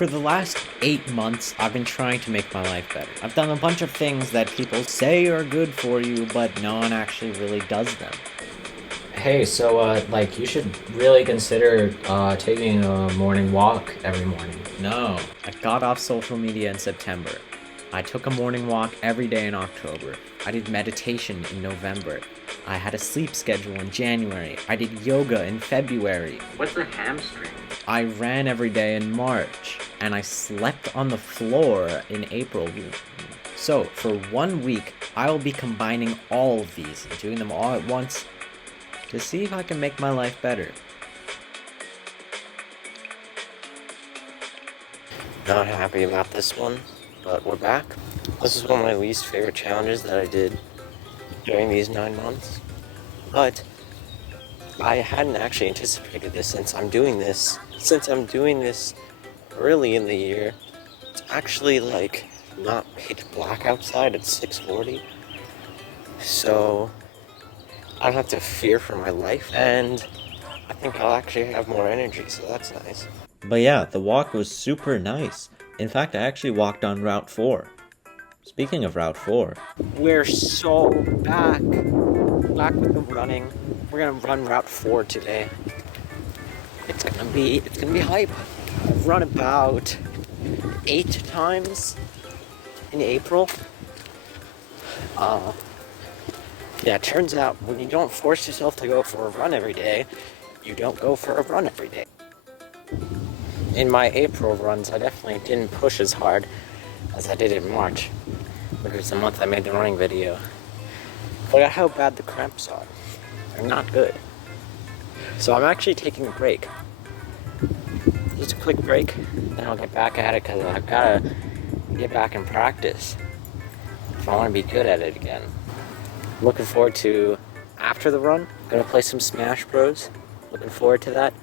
For the last 8 months, I've been trying to make my life better. I've done a bunch of things that people say are good for you, but no one actually really does them. Hey, so like you should really consider taking a morning walk every morning. No, I got off social media in September. I took a morning walk every day in October. I did meditation in November. I had a sleep schedule in January. I did yoga in February. What's a hamstring? I ran every day in March. And I slept on the floor in April. So, for 1 week, I will be combining all of these and doing them all at once to see if I can make my life better. Not happy about this one, but we're back. This is one of my least favorite challenges that I did during these 9 months. But I hadn't actually anticipated this since I'm doing this early in the year. It's actually like not pitch black outside at 6:40. So I don't have to fear for my life, and I think I'll actually have more energy, so that's nice. But yeah, the walk was super nice. In fact, I actually walked on Route 4. Speaking of Route 4, We're so back with the running. We're gonna run Route 4 today. It's gonna be hype. I've run about 8 times in April. Yeah, it turns out when you don't force yourself to go for a run every day, you don't go for a run every day. In my April runs, I definitely didn't push as hard as I did in March, which was the month I made the running video. Look at how bad the cramps are. They're not good. So I'm actually taking a break. Just a quick break, then I'll get back at it because I've gotta get back in practice if I want to be good at it again. Looking forward to after the run. Gonna play some Smash Bros. Looking forward to that.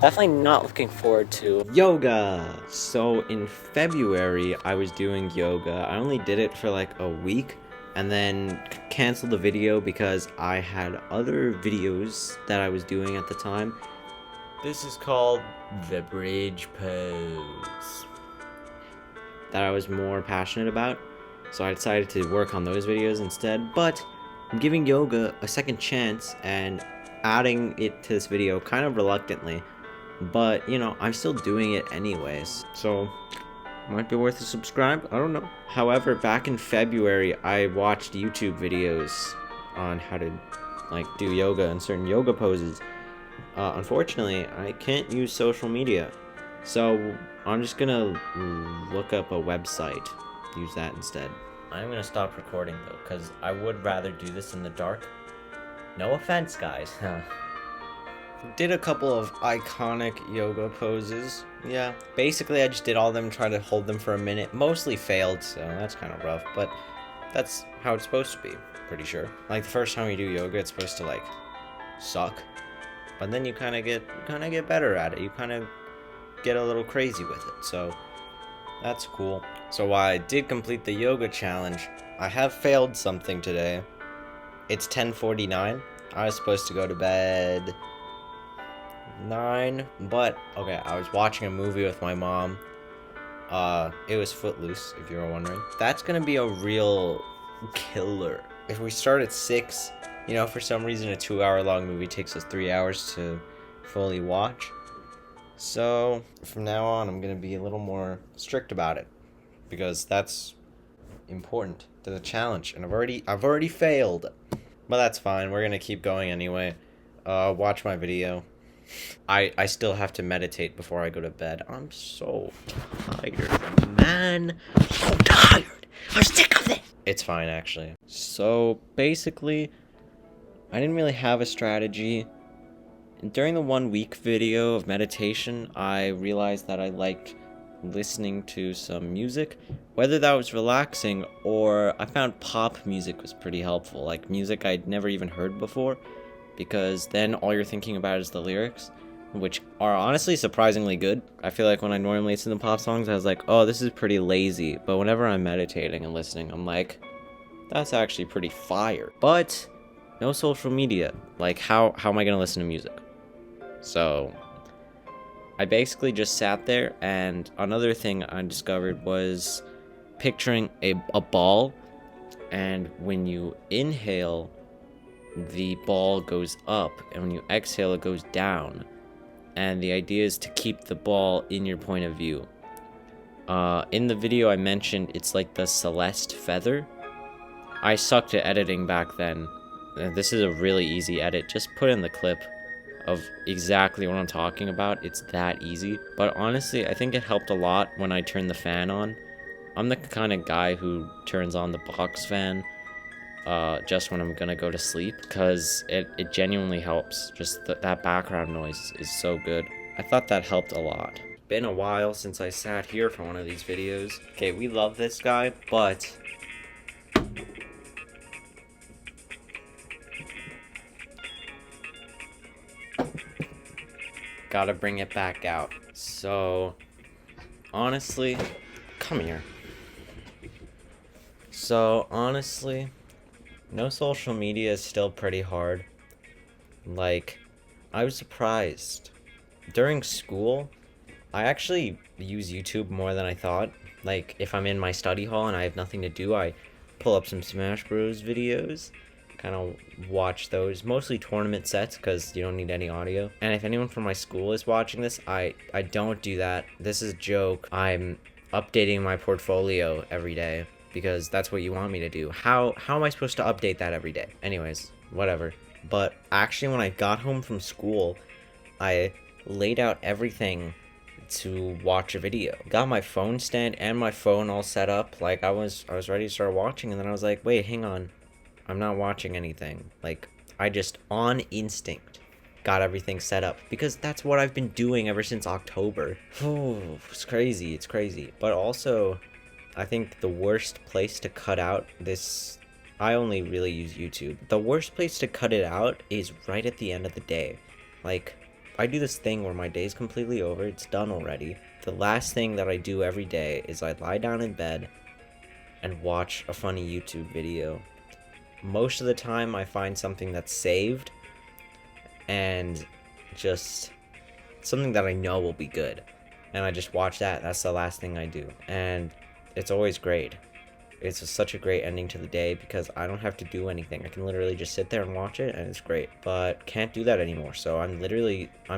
Definitely not looking forward to yoga! So in February, I was doing yoga. I only did it for like a week and then canceled the video because I had other videos that I was doing at the time. This is called the bridge pose that I was more passionate about. So I decided to work on those videos instead, but I'm giving yoga a second chance and adding it to this video kind of reluctantly. But, you know, I'm still doing it anyways, so might be worth a subscribe, I don't know. However, back in February, I watched YouTube videos on how to, like, do yoga and certain yoga poses. Unfortunately, I can't use social media, so I'm just gonna look up a website, use that instead. I'm gonna stop recording, though, because I would rather do this in the dark. No offense, guys. Did a couple of iconic yoga poses. Yeah, basically I just did all of them, tried to hold them for a minute. Mostly failed, so that's kind of rough, but that's how it's supposed to be, pretty sure. Like the first time you do yoga, it's supposed to like suck, but then you kind of get better at it. You kind of get a little crazy with it, so that's cool. So while I did complete the yoga challenge, I have failed something today. It's 10:49. I was supposed to go to bed 9, but okay, I was watching a movie with my mom. It was Footloose, if you were wondering. That's gonna be a real killer. If we start at 6, you know, for some reason a 2-hour long movie takes us 3 hours to fully watch. So from now on, I'm gonna be a little more strict about it because that's important to the challenge, and I've already failed, but that's fine. We're gonna keep going anyway. Watch my video. I still have to meditate before I go to bed. I'm so tired, man. So tired. I'm sick of it. It's fine, actually. So, basically, I didn't really have a strategy. During the 1 week video of meditation, I realized that I liked listening to some music. Whether that was relaxing or I found pop music was pretty helpful. Like music I'd never even heard before. Because then all you're thinking about is the lyrics, which are honestly surprisingly good. I feel like when I normally listen to pop songs, I was like, oh, this is pretty lazy. But whenever I'm meditating and listening, I'm like, that's actually pretty fire. But no social media. Like, how am I going to listen to music? So I basically just sat there, and another thing I discovered was picturing a ball, and when you inhale, the ball goes up, and when you exhale, it goes down. And the idea is to keep the ball in your point of view. In the video I mentioned, it's like the Celeste feather. I sucked at editing back then. This is a really easy edit. Just put in the clip of exactly what I'm talking about. It's that easy. But honestly, I think it helped a lot when I turned the fan on. I'm the kind of guy who turns on the box fan just when I'm gonna go to sleep, because it genuinely helps. Just that background noise is so good. I thought that helped a lot. Been a while since I sat here for one of these videos. Okay, we love this guy, but gotta bring it back out. So honestly, come here. So honestly, no social media is still pretty hard. Like, I was surprised. During school, I actually use YouTube more than I thought. Like, if I'm in my study hall and I have nothing to do, I pull up some Smash Bros. Videos, kind of watch those. Mostly tournament sets, because you don't need any audio. And if anyone from my school is watching this, I don't do that. This is a joke. I'm updating my portfolio every day, because that's what you want me to do. How am I supposed to update that every day? Anyways, whatever. But actually, when I got home from school, I laid out everything to watch a video. Got my phone stand and my phone all set up. Like, I was ready to start watching, and then I was like, wait, hang on. I'm not watching anything. Like, I just, on instinct, got everything set up, because that's what I've been doing ever since October. Oh, it's crazy. It's crazy. But also, I think the worst place to cut out this, I only really use YouTube. The worst place to cut it out is right at the end of the day. Like, I do this thing where my day's completely over, it's done already. The last thing that I do every day is I lie down in bed and watch a funny YouTube video. Most of the time I find something that's saved and just something that I know will be good. And I just watch that. That's the last thing I do. And it's always great. It's such a great ending to the day, because I don't have to do anything. I can literally just sit there and watch it, and it's great. But can't do that anymore, so I'm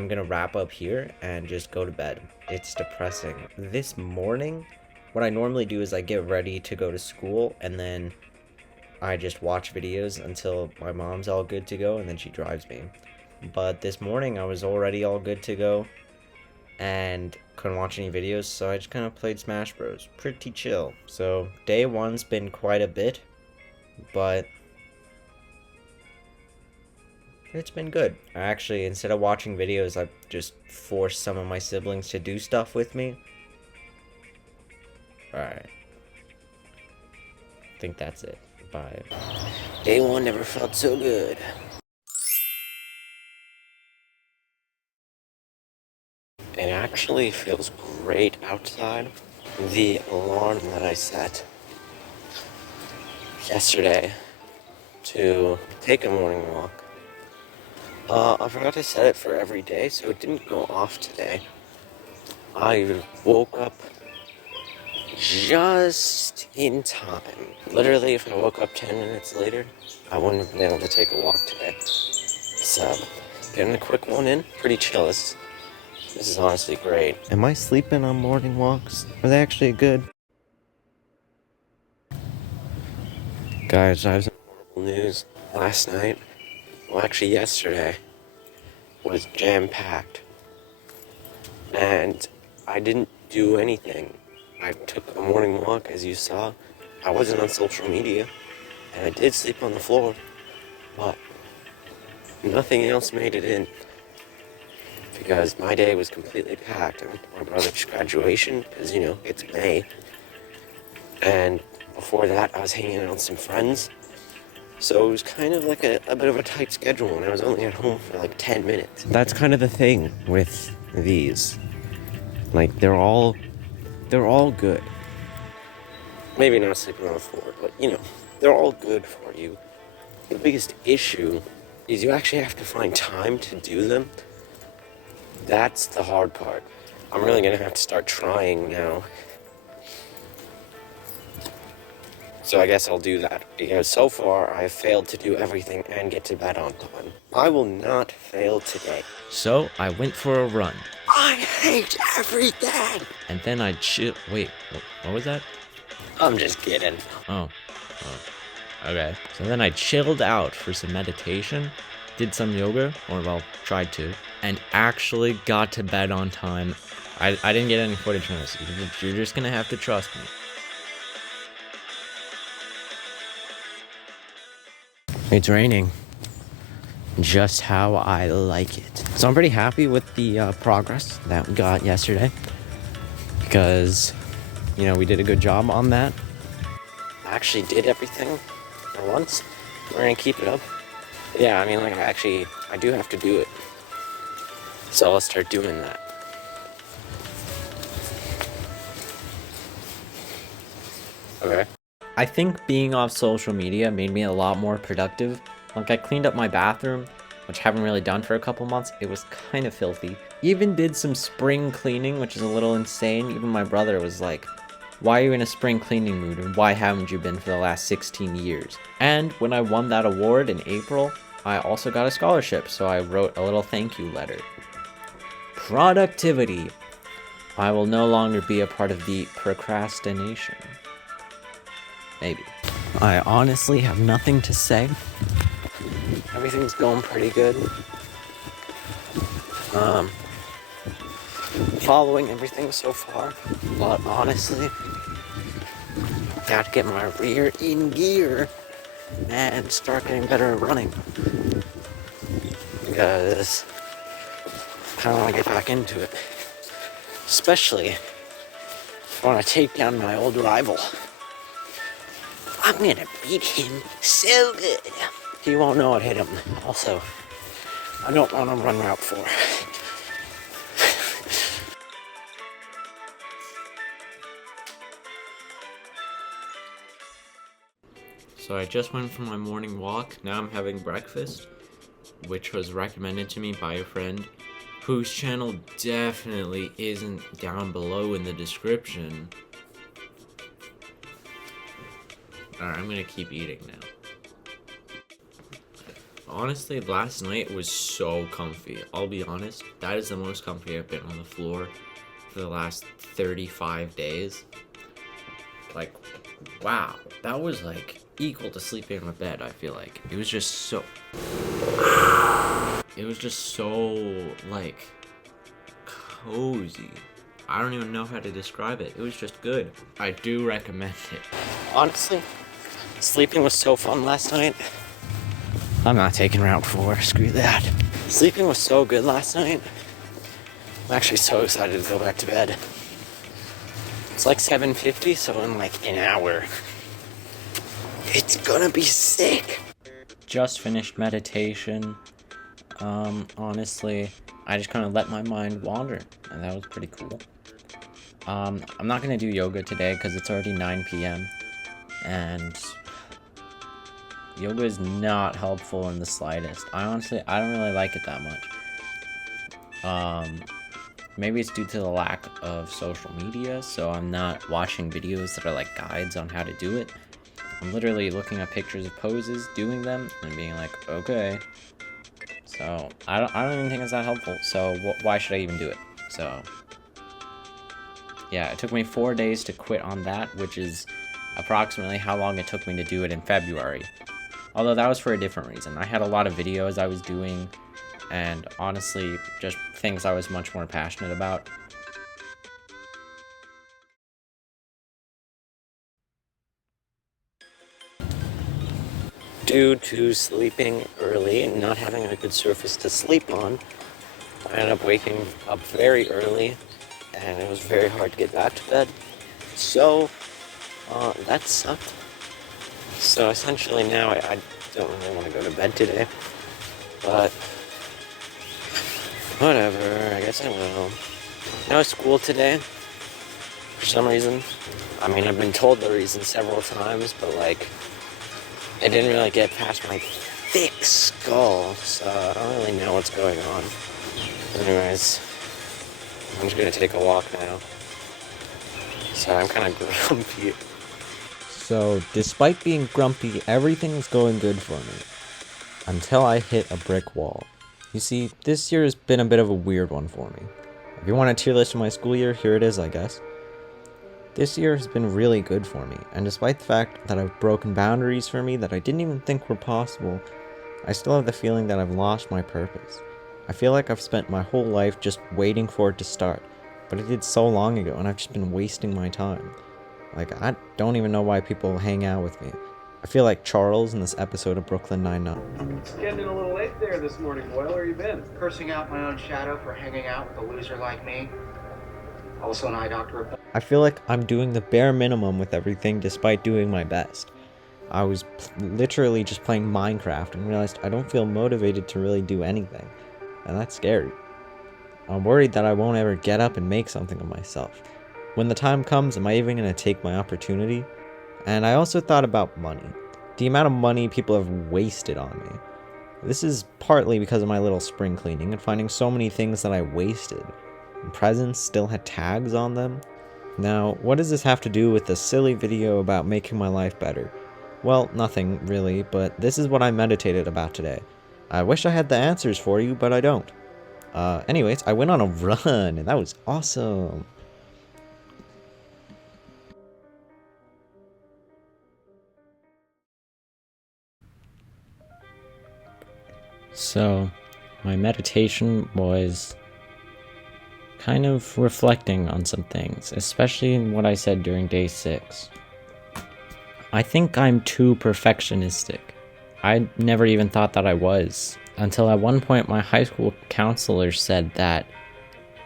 gonna wrap up here and just go to bed. It's depressing. This morning, what I normally do is I get ready to go to school, and then I just watch videos until my mom's all good to go, and then she drives me. But this morning, I was already all good to go, and couldn't watch any videos, so I just kind of played Smash Bros. Pretty chill. So day one's been quite a bit, but it's been good. I actually, instead of watching videos, I just forced some of my siblings to do stuff with me. Alright. I think that's it. Bye. Day one never felt so good. It actually feels great outside. The alarm that I set yesterday to take a morning walk, I forgot to set it for every day, so it didn't go off today. I woke up just in time. Literally, if I woke up 10 minutes later, I wouldn't have been able to take a walk today. So, getting a quick one in, pretty chill. This is honestly great. Am I sleeping on morning walks? Are they actually good? Guys, I have some horrible news. Last night, well actually yesterday, was jam-packed. And I didn't do anything. I took a morning walk, as you saw. I wasn't on social media. And I did sleep on the floor. But nothing else made it in, because my day was completely packed. I went to my brother's graduation, because, you know, it's May. And before that, I was hanging out with some friends. So it was kind of like a bit of a tight schedule, and I was only at home for like 10 minutes. That's kind of the thing with these. Like, they're all good. Maybe not sleeping on the floor, but, you know, they're all good for you. The biggest issue is you actually have to find time to do them. That's the hard part. I'm really gonna have to start trying now. So I guess I'll do that, because so far I have failed to do everything and get to bed on time. I will not fail today. So I went for a run, I hate everything! and then I chill. Wait, what was that? I'm just kidding. Oh, okay. So then I chilled out for some meditation, did some yoga, or well, tried to, and actually got to bed on time. I didn't get any footage from this. You're just gonna have to trust me. It's raining. Just how I like it. So I'm pretty happy with the progress that we got yesterday. Because, we did a good job on that. I actually did everything for once. We're gonna keep it up. Yeah, I do have to do it. So I'll start doing that. Okay. I think being off social media made me a lot more productive. Like, I cleaned up my bathroom, which I haven't really done for a couple months. It was kind of filthy. Even did some spring cleaning, which is a little insane. Even my brother was like, why are you in a spring cleaning mood, and why haven't you been for the last 16 years? And when I won that award in April, I also got a scholarship, so I wrote a little thank you letter. Productivity. I will no longer be a part of the procrastination. Maybe. I honestly have nothing to say. Everything's going pretty good. Following everything so far, but honestly, gotta get my rear in gear and start getting better at running, because I kind of want to get back into it, especially if I want to take down my old rival. I'm gonna beat him so good. He won't know what hit him. Also, I don't want to run Route 4. So I just went for my morning walk. Now I'm having breakfast, which was recommended to me by a friend whose channel definitely isn't down below in the description. Alright, I'm gonna keep eating now. Honestly, last night was so comfy. I'll be honest, that is the most comfy I've been on the floor for the last 35 days. Like, wow, that was like equal to sleeping in a bed, I feel like. It was just so like cozy. I don't even know how to describe it. It was just good. I do recommend it. Honestly, sleeping was so fun last night. I'm not taking Route 4, screw that. Sleeping was so good last night. I'm actually so excited to go back to bed. It's like 7:50, so in like an hour. It's gonna be sick. Just finished meditation. Honestly, I just kind of let my mind wander, and that was pretty cool. I'm not gonna do yoga today because it's already 9 p.m. and yoga is not helpful in the slightest. I don't really like it that much. Maybe it's due to the lack of social media, so I'm not watching videos that are like guides on how to do it. I'm literally looking at pictures of poses, doing them, and being like, okay. So I don't even think it's that helpful. So why should I even do it? So yeah, it took me 4 days to quit on that, which is approximately how long it took me to do it in February. Although that was for a different reason. I had a lot of videos I was doing, and honestly, just things I was much more passionate about. Due to sleeping early and not having a good surface to sleep on, I ended up waking up very early, and it was very hard to get back to bed. So, that sucked. So essentially now I don't really want to go to bed today, but whatever, I guess I will. No school today, for some reason. I mean, I've been told the reason several times, but like, it didn't really get past my thick skull, so I don't really know what's going on. Anyways, I'm just gonna take a walk now. So I'm kind of grumpy. So, despite being grumpy, everything was going good for me. Until I hit a brick wall. You see, this year has been a bit of a weird one for me. If you want a tier list of my school year, here it is, I guess. This year has been really good for me, and despite the fact that I've broken boundaries for me that I didn't even think were possible, I still have the feeling that I've lost my purpose. I feel like I've spent my whole life just waiting for it to start, but I did so long ago and I've just been wasting my time. Like, I don't even know why people hang out with me. I feel like Charles in this episode of Brooklyn Nine-Nine. It's getting a little late there this morning, Boyle. Where you been? Cursing out my own shadow for hanging out with a loser like me. Also an eye doctor. I feel like I'm doing the bare minimum with everything despite doing my best. I was literally just playing Minecraft and realized I don't feel motivated to really do anything. And that's scary. I'm worried that I won't ever get up and make something of myself. When the time comes, am I even going to take my opportunity? And I also thought about money. The amount of money people have wasted on me. This is partly because of my little spring cleaning and finding so many things that I wasted. And presents still had tags on them. Now, what does this have to do with the silly video about making my life better? Well, nothing really, but this is what I meditated about today. I wish I had the answers for you, but I don't. Anyways, I went on a run, and that was awesome. So, my meditation was kind of reflecting on some things, especially in what I said during day 6. I think I'm too perfectionistic. I never even thought that I was, until at one point my high school counselor said that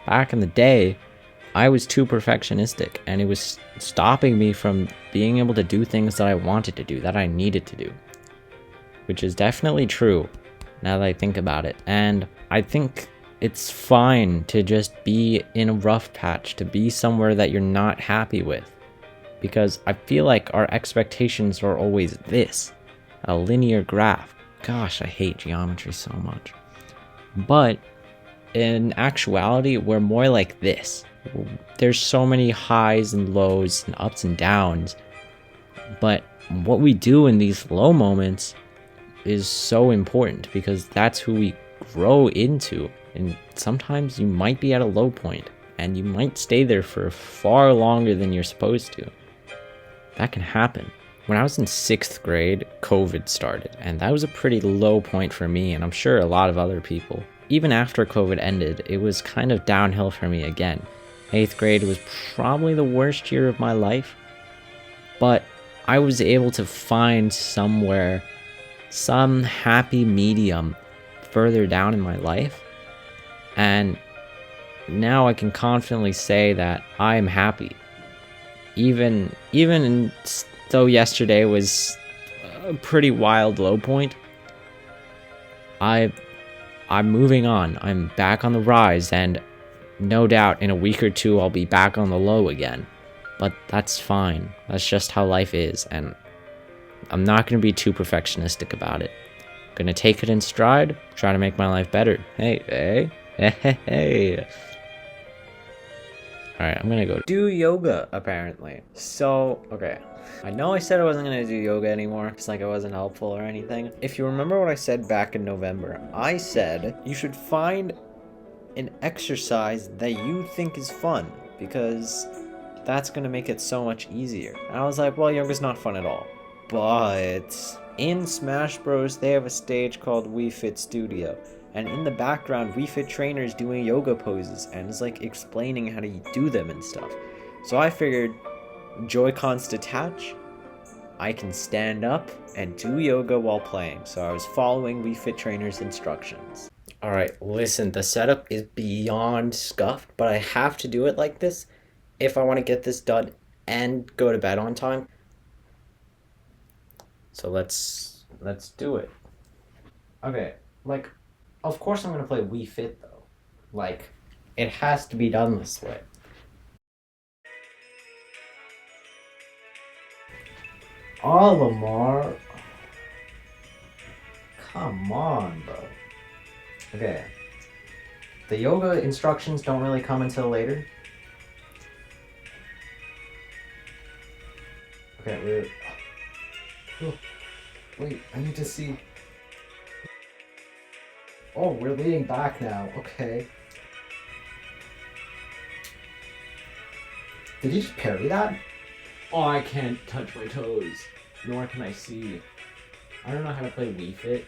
back in the day, I was too perfectionistic, and it was stopping me from being able to do things that I wanted to do, that I needed to do. Which is definitely true, now that I think about it. And I think it's fine to just be in a rough patch, to be somewhere that you're not happy with. Because I feel like our expectations are always this, a linear graph. Gosh, I hate geometry so much. But in actuality, we're more like this. There's so many highs and lows and ups and downs. But what we do in these low moments is so important, because that's who we grow into. And sometimes you might be at a low point and you might stay there for far longer than you're supposed to. That can happen. When I was in 6th grade, COVID started, and that was a pretty low point for me, and I'm sure a lot of other people. Even after COVID ended, it was kind of downhill for me again. 8th grade was probably the worst year of my life, but I was able to find somewhere, some happy medium further down in my life, and now I can confidently say that I am happy. Even though yesterday was a pretty wild low point, I'm moving on. I'm back on the rise, and no doubt in a week or two I'll be back on the low again. But that's fine. That's just how life is, and I'm not going to be too perfectionistic about it. I'm going to take it in stride, try to make my life better. Hey. Alright, I'm gonna go do yoga, apparently. So, okay. I know I said I wasn't gonna do yoga anymore. It's like it wasn't helpful or anything. If you remember what I said back in November, I said you should find an exercise that you think is fun, because that's gonna make it so much easier. And I was like, well, yoga's not fun at all. But in Smash Bros, they have a stage called Wii Fit Studio. And in the background, Wii Fit trainers doing yoga poses and it's like explaining how to do them and stuff. So I figured, Joy-Cons detach, I can stand up and do yoga while playing. So I was following Wii Fit trainers' instructions. Alright, listen, the setup is beyond scuffed, but I have to do it like this if I want to get this done and go to bed on time. So let's do it. Okay, like, of course I'm gonna play Wii Fit though. Like, it has to be done this way. Oh, Lamar. Come on, bro. Okay. The yoga instructions don't really come until later. Okay, wait, I need to see. Oh, we're leaning back now. Okay. Did you just parry that? Oh, I can't touch my toes. Nor can I see. I don't know how to play Wii Fit.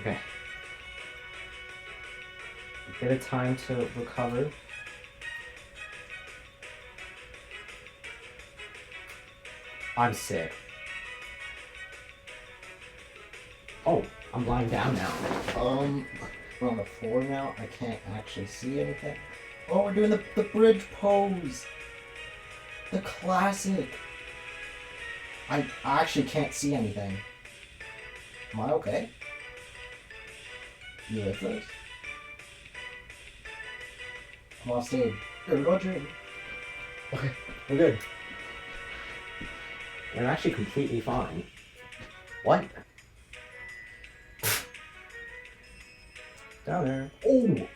Okay. A bit of time to recover. I'm sick. Oh, I'm lying down now. We're on the floor now. I can't actually see anything. Oh, we're doing the bridge pose. The classic. I actually can't see anything. Am I okay? You with this? I'm off stage. Here we go, Jim. Okay, we're good. We're actually completely fine. What? Down there. Oh!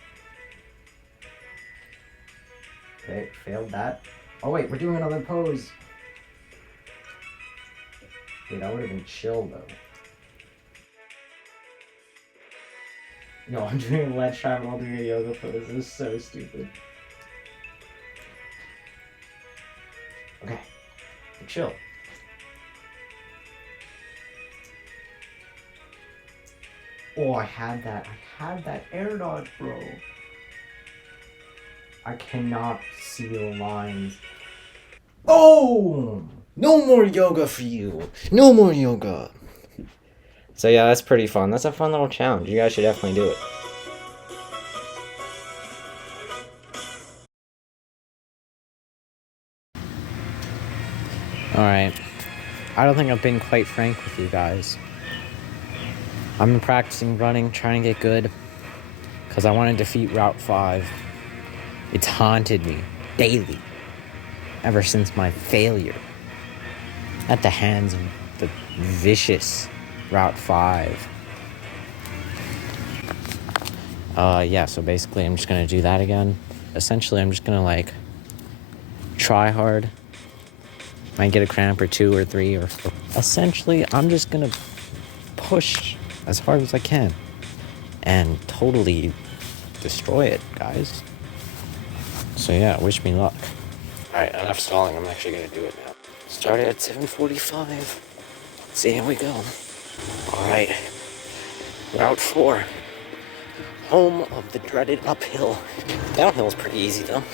Okay, failed that. Oh wait, we're doing another pose. Wait, that would have been chill though. No, I'm doing a ledge trap while doing a yoga pose. This is so stupid. Okay, chill. Oh, I had that air dodge, bro. I cannot see the lines. Oh! No more yoga for you. No more yoga. So yeah, that's pretty fun. That's a fun little challenge. You guys should definitely do it. Alright. I don't think I've been quite frank with you guys. I've been practicing running, trying to get good, because I want to defeat Route 5. It's haunted me daily, ever since my failure at the hands of the vicious Route 5. Yeah, so basically I'm just gonna do that again. Essentially, I'm just gonna, like, try hard. Might get a cramp or 2 or 3 or 4. Essentially, I'm just gonna push as hard as I can and totally destroy it, guys. So yeah, wish me luck. Alright, enough stalling. I'm actually gonna do it now. Started at 7:45. See how we go. Alright. Route 4. Home of the dreaded uphill. Downhill is pretty easy though.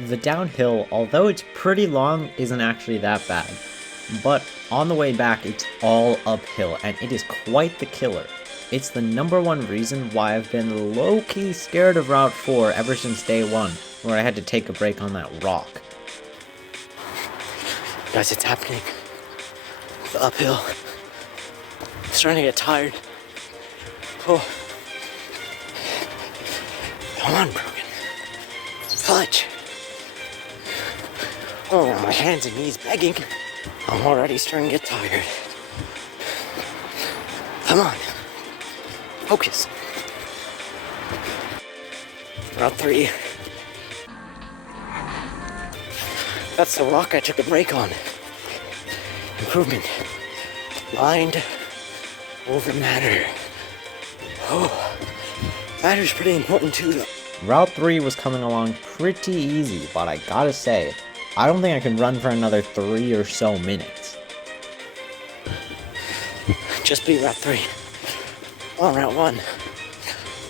The downhill, although it's pretty long, isn't actually that bad. But on the way back, it's all uphill, and it is quite the killer. It's the #1 reason why I've been low-key scared of Route 4 ever since day 1, where I had to take a break on that rock. Guys, it's happening. The uphill. I'm starting to get tired. Oh. Come on, Brogan. Fudge. Oh, my hands and knees begging. I'm already starting to get tired. Come on. Focus. Route 3. That's the rock I took a break on. Improvement. Mind over matter. Oh, matter's pretty important too, though. Route 3 was coming along pretty easy, but I gotta say, I don't think I can run for another 3 or so minutes. Just beat Route 3. On Route 1.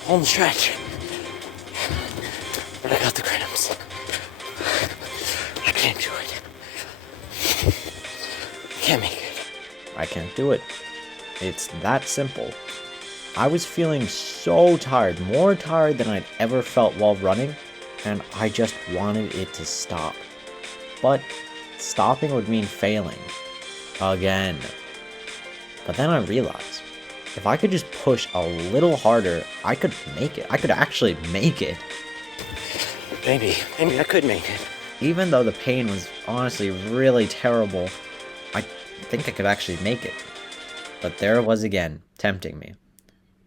Home stretch. But I got the cramps. I can't do it. I can't make it. I can't do it. It's that simple. I was feeling so tired, more tired than I'd ever felt while running, and I just wanted it to stop. But stopping would mean failing. Again. But then I realized, if I could just push a little harder, I could make it. I could actually make it. Maybe I could make it. Even though the pain was honestly really terrible, I think I could actually make it. But there it was again, tempting me.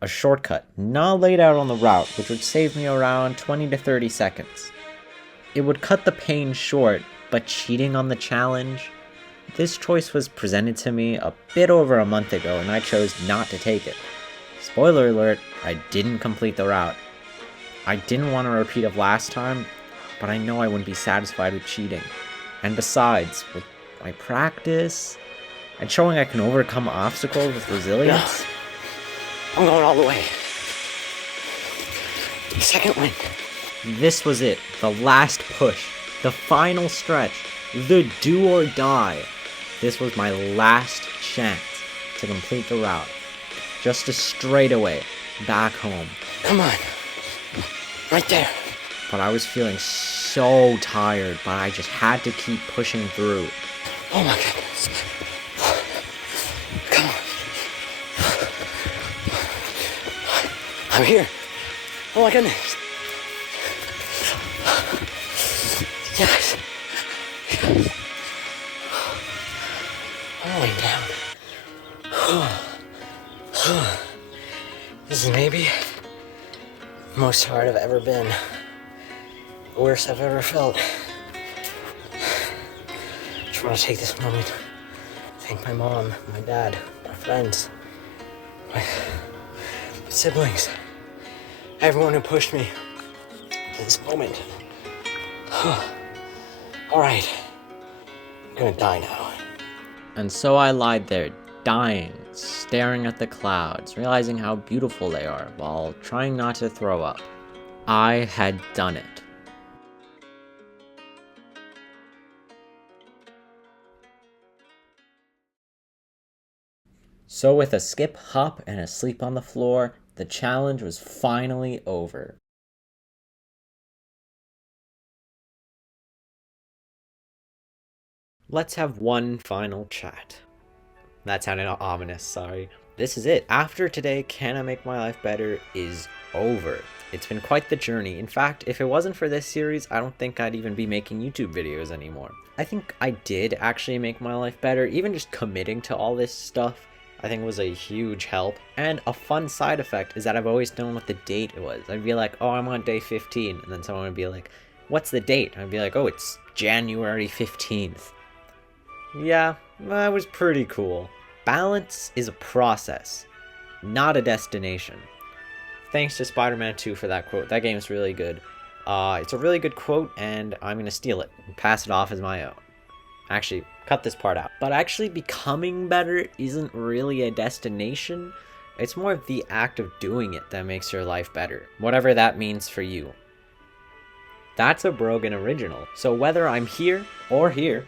A shortcut not laid out on the route, which would save me around 20 to 30 seconds. It would cut the pain short, but cheating on the challenge? This choice was presented to me a bit over a month ago, and I chose not to take it. Spoiler alert, I didn't complete the route. I didn't want a repeat of last time, but I know I wouldn't be satisfied with cheating. And besides, with my practice, and showing I can overcome obstacles with resilience... No. I'm going all the way. Second wind. This was it. The last push. The final stretch. The do or die. This was my last chance to complete the route. Just a straightaway back home. Come on. Right there. But I was feeling so tired, but I just had to keep pushing through. Oh my goodness. Come on. I'm here. Oh my goodness. Yes. Rolling down. This is maybe the most tired I've ever been. The worst I've ever felt. Just want to take this moment to thank my mom, my dad, my friends, my siblings, everyone who pushed me to this moment. Alright, I'm gonna die now. And so I lied there, dying, staring at the clouds, realizing how beautiful they are, while trying not to throw up. I had done it. So with a skip, hop, and a sleep on the floor, the challenge was finally over. Let's have one final chat. That sounded ominous, sorry. This is it. After today, Can I Make My Life Better is over. It's been quite the journey. In fact, if it wasn't for this series, I don't think I'd even be making YouTube videos anymore. I think I did actually make my life better. Even just committing to all this stuff, I think was a huge help. And a fun side effect is that I've always known what the date was. I'd be like, oh, I'm on day 15. And then someone would be like, what's the date? I'd be like, oh, it's January 15th. Yeah, that was pretty cool. Balance is a process, not a destination. Thanks to Spider-Man 2 for that quote. That game's really good. It's a really good quote, and I'm going to steal it and pass it off as my own. Actually, cut this part out. But actually becoming better isn't really a destination. It's more of the act of doing it that makes your life better, whatever that means for you. That's a Brogan original. So whether I'm here, or here,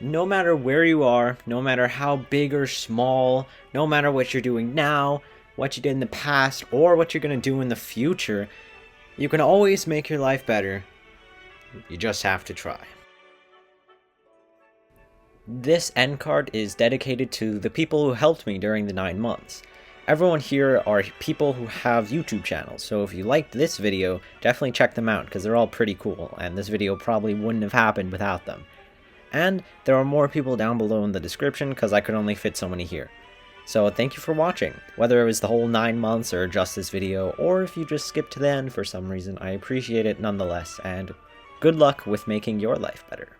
no matter where you are, no matter how big or small, no matter what you're doing now, what you did in the past, or what you're going to do in the future, you can always make your life better. You just have to try. This end card is dedicated to the people who helped me during the 9 months. Everyone here are people who have YouTube channels, so if you liked this video, definitely check them out, because they're all pretty cool, and this video probably wouldn't have happened without them. And there are more people down below in the description, because I could only fit so many here. So thank you for watching. Whether it was the whole 9 months or just this video, or if you just skipped to the end for some reason, I appreciate it nonetheless, and good luck with making your life better.